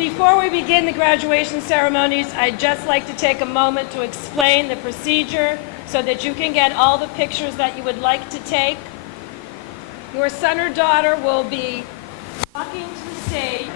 Before we begin the graduation ceremonies, I'd just like to take a moment to explain the procedure so that you can get all the pictures that you would like to take. Your son or daughter will be walking to the stage.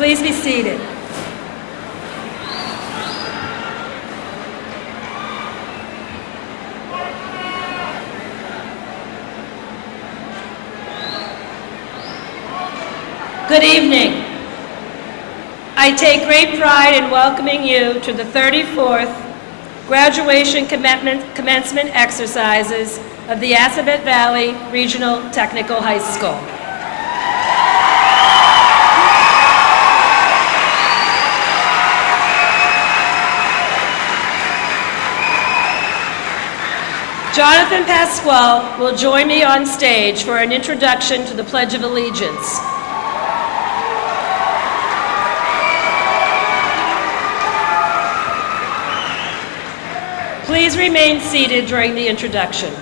Please be seated. Good evening. I take great pride in welcoming you to the 34th graduation commencement exercises of the Assabet Valley Regional Technical High School. Jonathan Pasquale will join me on stage for an introduction to the Pledge of Allegiance. Please remain seated during the introduction.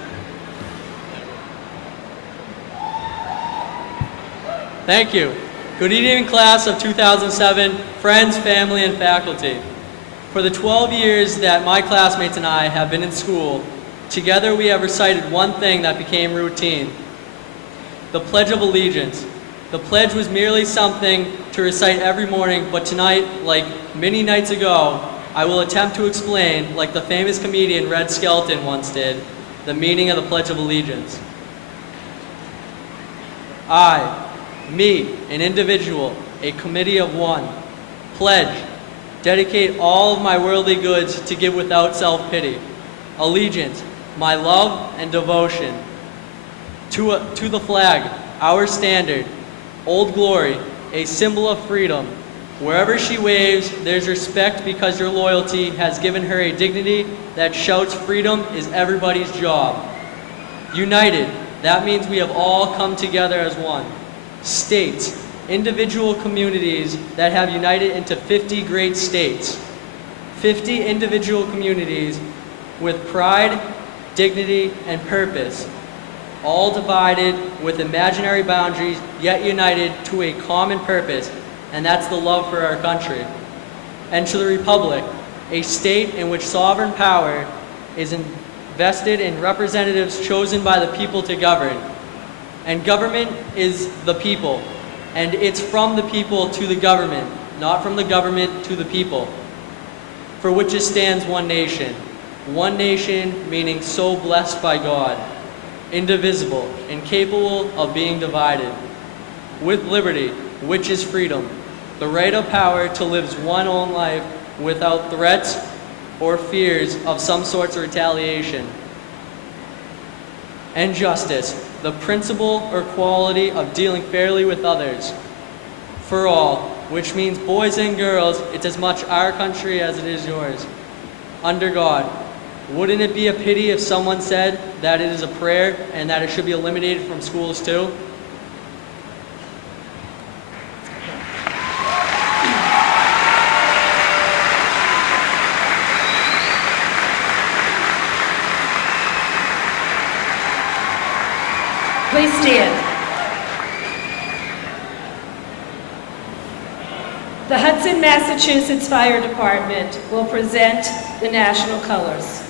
Thank you. Good evening, class of 2007, friends, family, and faculty. For the 12 years that my classmates and I have been in school, together we have recited one thing that became routine: the Pledge of Allegiance. The pledge was merely something to recite every morning, but tonight, like many nights ago, I will attempt to explain, like the famous comedian Red Skelton once did, the meaning of the Pledge of Allegiance. I, me, an individual, a committee of one, pledge, dedicate all of my worldly goods to give without self-pity. Allegiance, my love and devotion. To the flag, our standard. Old Glory, a symbol of freedom. Wherever she waves, there's respect because your loyalty has given her a dignity that shouts freedom is everybody's job. United, that means we have all come together as one. States, individual communities that have united into 50 great states. 50 individual communities with pride, dignity, and purpose, all divided with imaginary boundaries, yet united to a common purpose, and that's the love for our country. And to the Republic, a state in which sovereign power is invested in representatives chosen by the people to govern. And government is the people, and it's from the people to the government, not from the government to the people. For which it stands one nation. One nation meaning so blessed by God, indivisible, incapable of being divided, with liberty, which is freedom, the right of power to live one's own life without threats or fears of some sorts of retaliation. And justice, the principle or quality of dealing fairly with others. For all, which means boys and girls, it's as much our country as it is yours. Under God, wouldn't it be a pity if someone said that it is a prayer and that it should be eliminated from schools too? Please stand. The Hudson, Massachusetts Fire Department will present the national colors.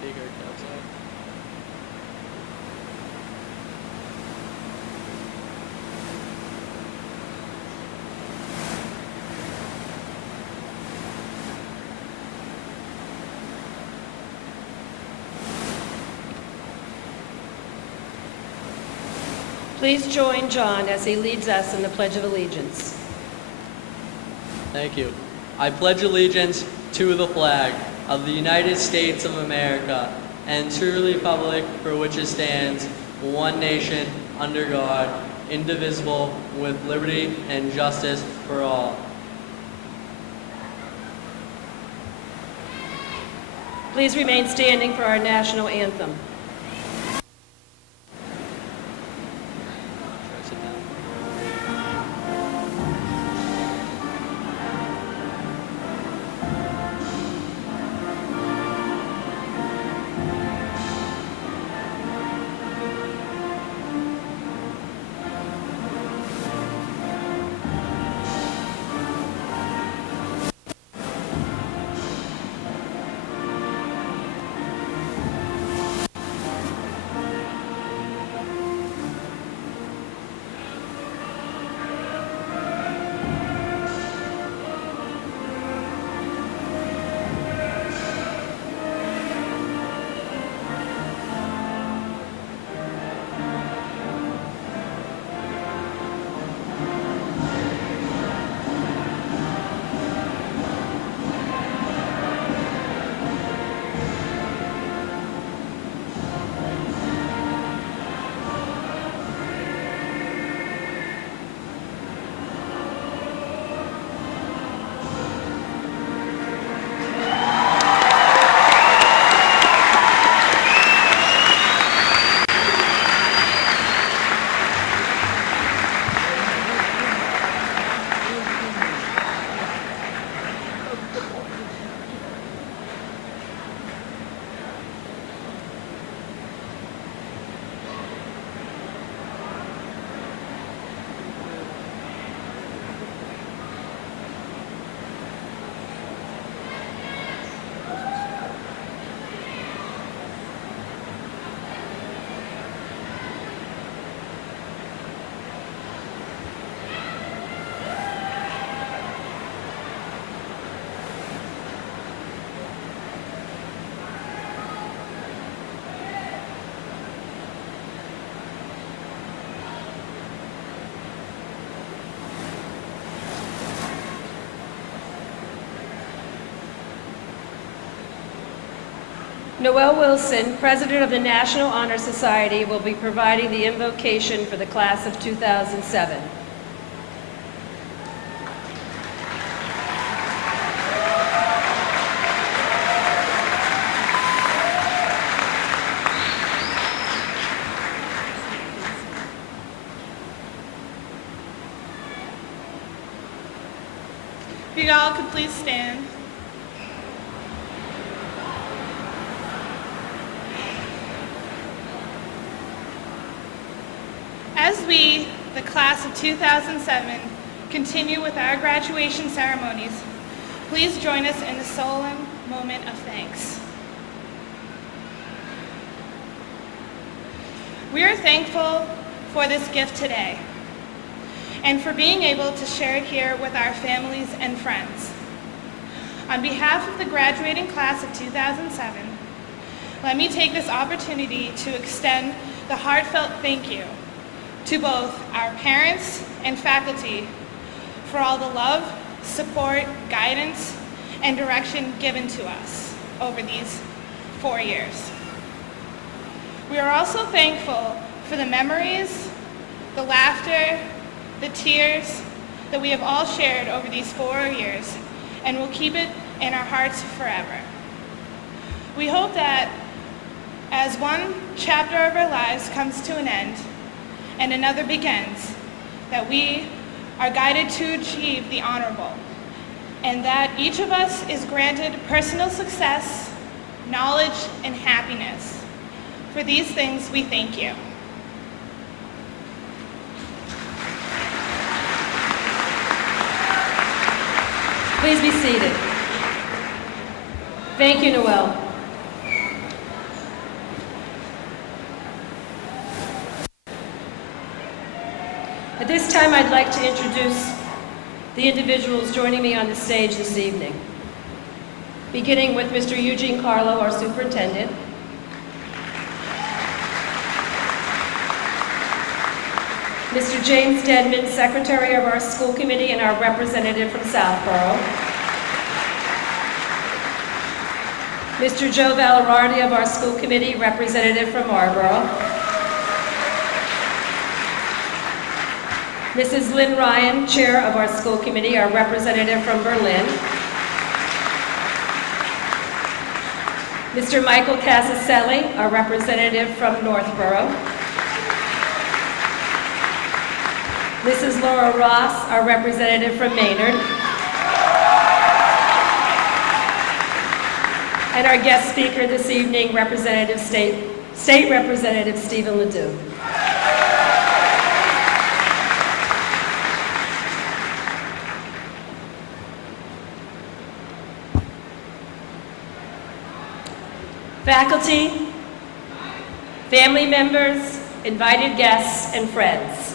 Take our caps off. Please join John as he leads us in the Pledge of Allegiance. Thank you. I pledge allegiance to the flag of the United States of America and to the republic for which it stands, one nation, under God, indivisible, with liberty and justice for all. Please remain standing for our national anthem. Noel Wilson, President of the National Honor Society, will be providing the invocation for the class of 2007. If you all could please stand. As we, the class of 2007, continue with our graduation ceremonies, please join us in a solemn moment of thanks. We are thankful for this gift today and for being able to share it here with our families and friends. On behalf of the graduating class of 2007, let me take this opportunity to extend the heartfelt thank you to both our parents and faculty for all the love, support, guidance, and direction given to us over these 4 years. We are also thankful for the memories, the laughter, the tears that we have all shared over these 4 years, and will keep it in our hearts forever. We hope that as one chapter of our lives comes to an end and another begins, that we are guided to achieve the honorable, and that each of us is granted personal success, knowledge, and happiness. For these things, we thank you. Please be seated. Thank you, Noel. At this time, I'd like to introduce the individuals joining me on the stage this evening. Beginning with Mr. Eugene Carlo, our superintendent. Mr. James Dedman, secretary of our school committee and our representative from Southborough. Mr. Joe Valerardi of our school committee, representative from Marlborough. Mrs. Lynn Ryan, chair of our school committee, our representative from Berlin. Mr. Michael Casaselli, our representative from Northborough. Mrs. Laura Ross, our representative from Maynard. And our guest speaker this evening, State Representative Stephen Ledoux. Faculty, family members, invited guests, and friends.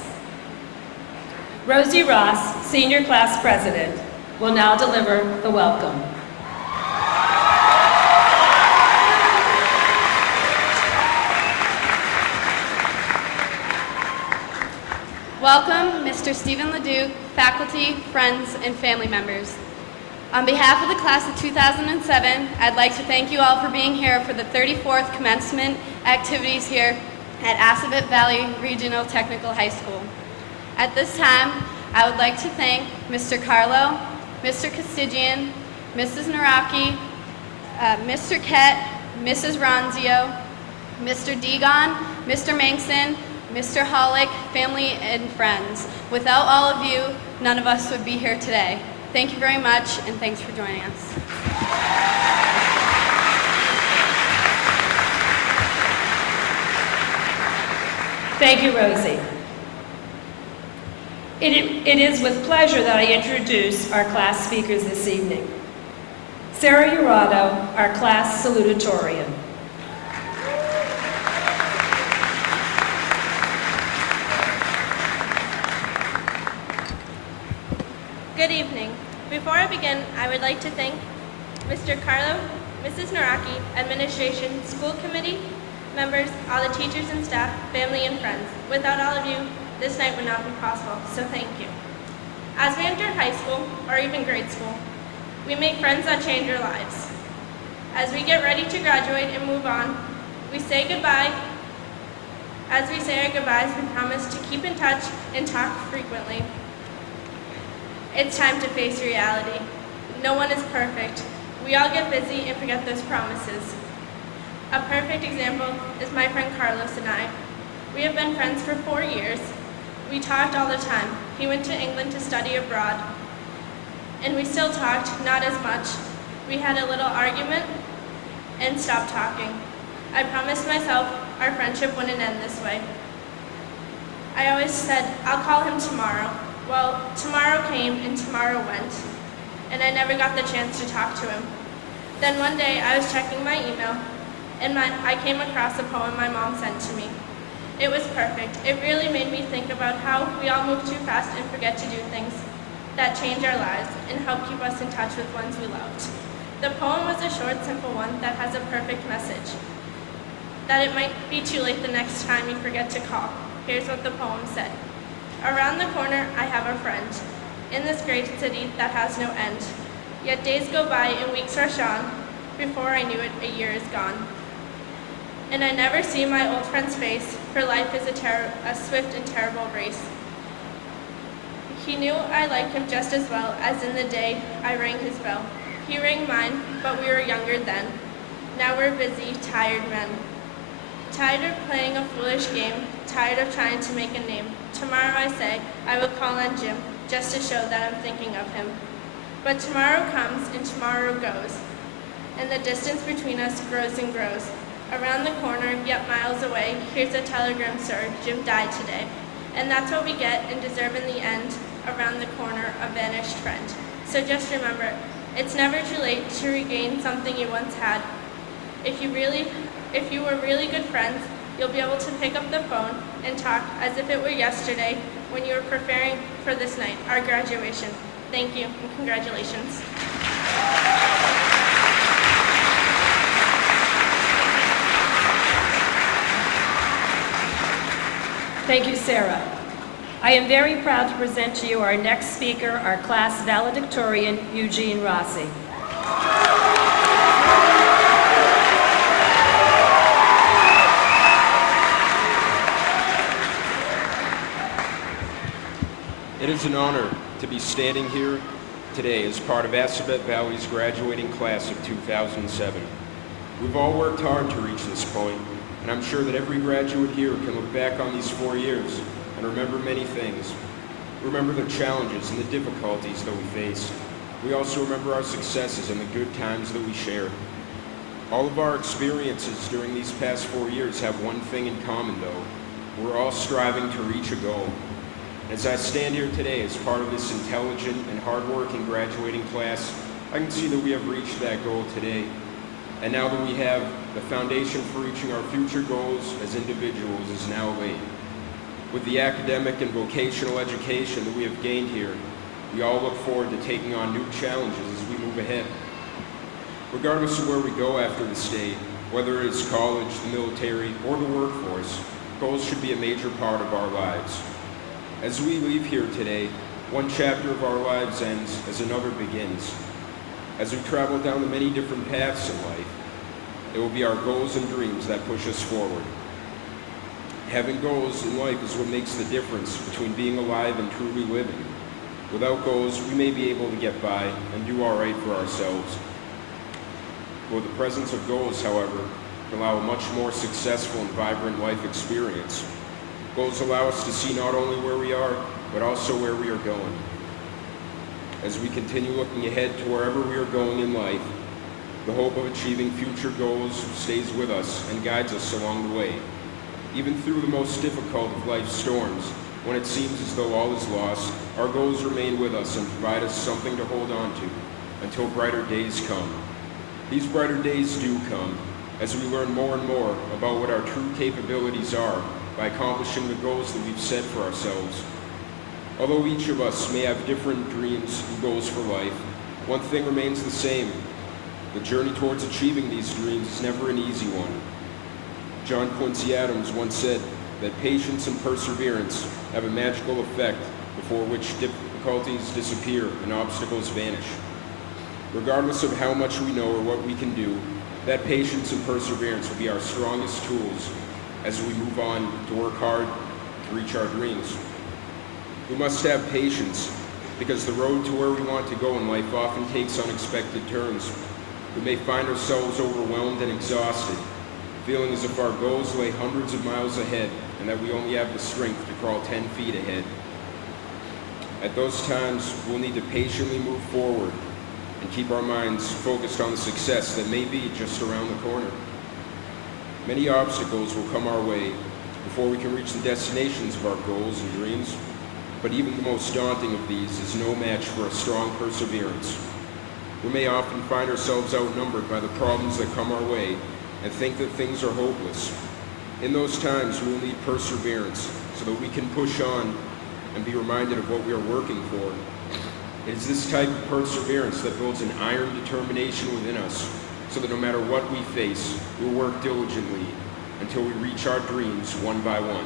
Rosie Ross, Senior Class President, will now deliver the welcome. Welcome, Mr. Stephen Ledoux, faculty, friends, and family members. On behalf of the class of 2007, I'd like to thank you all for being here for the 34th commencement activities here at Assabet Valley Regional Technical High School. At this time, I would like to thank Mr. Carlo, Mr. Castigian, Mrs. Naraki, Mr. Kett, Mrs. Ronzio, Mr. Degon, Mr. Manxon, Mr. Hollick, family and friends. Without all of you, none of us would be here today. Thank you very much, and thanks for joining us. Thank you, Rosie. It is with pleasure that I introduce our class speakers this evening. Sarah Urado, our class salutatorian. Good evening. Before I begin, I would like to thank Mr. Carlo, Mrs. Naraki, administration, school committee, members, all the teachers and staff, family and friends. Without all of you, this night would not be possible, so thank you. As we enter high school, or even grade school, we make friends that change our lives. As we get ready to graduate and move on, we say goodbye. As we say our goodbyes, we promise to keep in touch and talk frequently. It's time to face reality. No one is perfect. We all get busy and forget those promises. A perfect example is my friend Carlos and I. We have been friends for 4 years. We talked all the time. He went to England to study abroad. And we still talked, not as much. We had a little argument and stopped talking. I promised myself our friendship wouldn't end this way. I always said, I'll call him tomorrow. Well, tomorrow came and tomorrow went, and I never got the chance to talk to him. Then one day I was checking my email, and I came across a poem my mom sent to me. It was perfect. It really made me think about how we all move too fast and forget to do things that change our lives and help keep us in touch with ones we loved. The poem was a short, simple one that has a perfect message, that it might be too late the next time you forget to call. Here's what the poem said. Around the corner, I have a friend, in this great city that has no end. Yet days go by and weeks rush on, before I knew it, a year is gone. And I never see my old friend's face, for life is a swift and terrible race. He knew I liked him just as well as in the day I rang his bell. He rang mine, but we were younger then. Now we're busy, tired men. Tired of playing a foolish game, tired of trying to make a name. Tomorrow I say, I will call on Jim, just to show that I'm thinking of him. But tomorrow comes and tomorrow goes, and the distance between us grows and grows. Around the corner, yet miles away, here's a telegram, sir, Jim died today. And that's what we get and deserve in the end, around the corner, a vanished friend. So just remember, it's never too late to regain something you once had. If you were really good friends, you'll be able to pick up the phone and talk as if it were yesterday when you were preparing for this night, our graduation. Thank you and congratulations. Thank you, Sarah. I am very proud to present to you our next speaker, our class valedictorian, Eugene Rossi. It is an honor to be standing here today as part of Assabet Valley's graduating class of 2007. We've all worked hard to reach this point, and I'm sure that every graduate here can look back on these 4 years and remember many things. Remember the challenges and the difficulties that we faced. We also remember our successes and the good times that we shared. All of our experiences during these past 4 years have one thing in common, though. We're all striving to reach a goal. As I stand here today as part of this intelligent and hardworking graduating class, I can see that we have reached that goal today. And now that we have, the foundation for reaching our future goals as individuals is now laid. With the academic and vocational education that we have gained here, we all look forward to taking on new challenges as we move ahead. Regardless of where we go after this day, whether it is college, the military, or the workforce, goals should be a major part of our lives. As we leave here today, one chapter of our lives ends as another begins. As we travel down the many different paths in life, it will be our goals and dreams that push us forward. Having goals in life is what makes the difference between being alive and truly living. Without goals, we may be able to get by and do all right for ourselves. With the presence of goals, however, can allow a much more successful and vibrant life experience. Goals allow us to see not only where we are, but also where we are going. As we continue looking ahead to wherever we are going in life, the hope of achieving future goals stays with us and guides us along the way. Even through the most difficult of life's storms, when it seems as though all is lost, our goals remain with us and provide us something to hold on to until brighter days come. These brighter days do come as we learn more and more about what our true capabilities are by accomplishing the goals that we've set for ourselves. Although each of us may have different dreams and goals for life, one thing remains the same. The journey towards achieving these dreams is never an easy one. John Quincy Adams once said that patience and perseverance have a magical effect before which difficulties disappear and obstacles vanish. Regardless of how much we know or what we can do, that patience and perseverance will be our strongest tools as we move on to work hard to reach our dreams. We must have patience because the road to where we want to go in life often takes unexpected turns. We may find ourselves overwhelmed and exhausted, feeling as if our goals lay hundreds of miles ahead and that we only have the strength to crawl 10 feet ahead. At those times, we'll need to patiently move forward and keep our minds focused on the success that may be just around the corner. Many obstacles will come our way before we can reach the destinations of our goals and dreams, but even the most daunting of these is no match for a strong perseverance. We may often find ourselves outnumbered by the problems that come our way and think that things are hopeless. In those times, we will need perseverance so that we can push on and be reminded of what we are working for. It is this type of perseverance that builds an iron determination within us so that no matter what we face, we will work diligently until we reach our dreams one by one.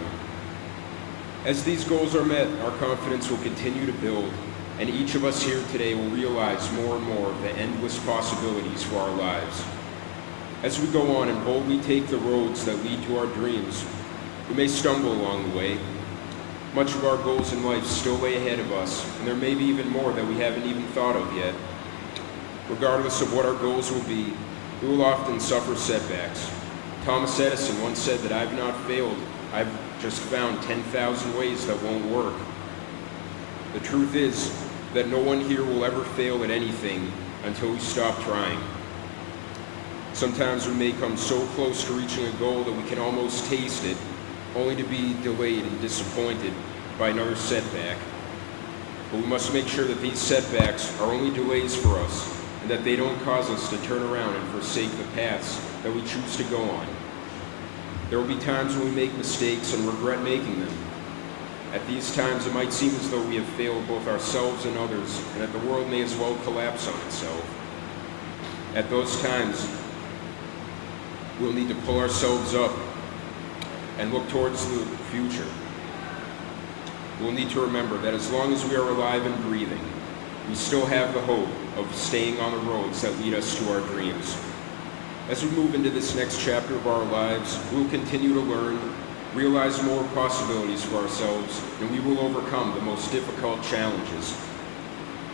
As these goals are met, our confidence will continue to build, and each of us here today will realize more and more of the endless possibilities for our lives. As we go on and boldly take the roads that lead to our dreams, we may stumble along the way. Much of our goals in life still lay ahead of us, and there may be even more that we haven't even thought of yet. Regardless of what our goals will be, we will often suffer setbacks. Thomas Edison once said that I've not failed, I've just found 10,000 ways that won't work. The truth is that no one here will ever fail at anything until we stop trying. Sometimes we may come so close to reaching a goal that we can almost taste it, only to be delayed and disappointed by another setback. But we must make sure that these setbacks are only delays for us and that they don't cause us to turn around and forsake the paths that we choose to go on. There will be times when we make mistakes and regret making them. At these times, it might seem as though we have failed both ourselves and others, and that the world may as well collapse on itself. At those times, we'll need to pull ourselves up and look towards the future. We'll need to remember that as long as we are alive and breathing, we still have the hope of staying on the roads that lead us to our dreams. As we move into this next chapter of our lives, we'll continue to learn, realize more possibilities for ourselves, and we will overcome the most difficult challenges.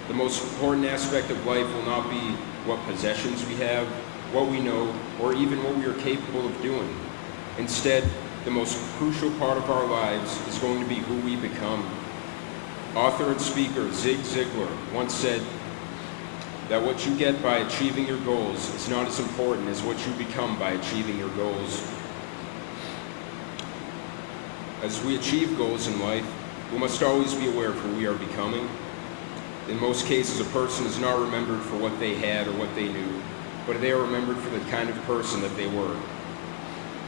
The most important aspect of life will not be what possessions we have what we know, or even what we are capable of doing. Instead, the most crucial part of our lives is going to be who we become. Author and speaker Zig Ziglar once said that what you get by achieving your goals is not as important as what you become by achieving your goals. As we achieve goals in life, we must always be aware of who we are becoming. In most cases, a person is not remembered for what they had or what they knew, but they are remembered for the kind of person that they were.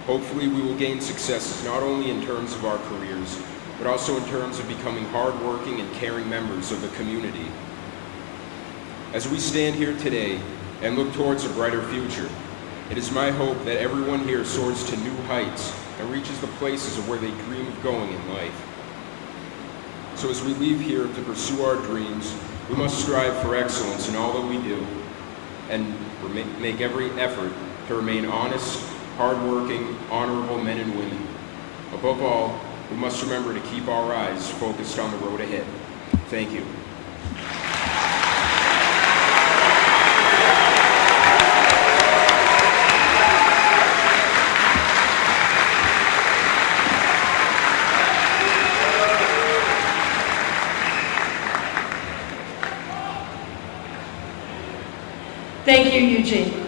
Hopefully, we will gain successes not only in terms of our careers, but also in terms of becoming hardworking and caring members of the community. As we stand here today and look towards a brighter future, it is my hope that everyone here soars to new heights and reaches the places of where they dream of going in life. So as we leave here to pursue our dreams, we must strive for excellence in all that we do and make every effort to remain honest, hardworking, honorable men and women. Above all, we must remember to keep our eyes focused on the road ahead. Thank you. Thank you, Eugene.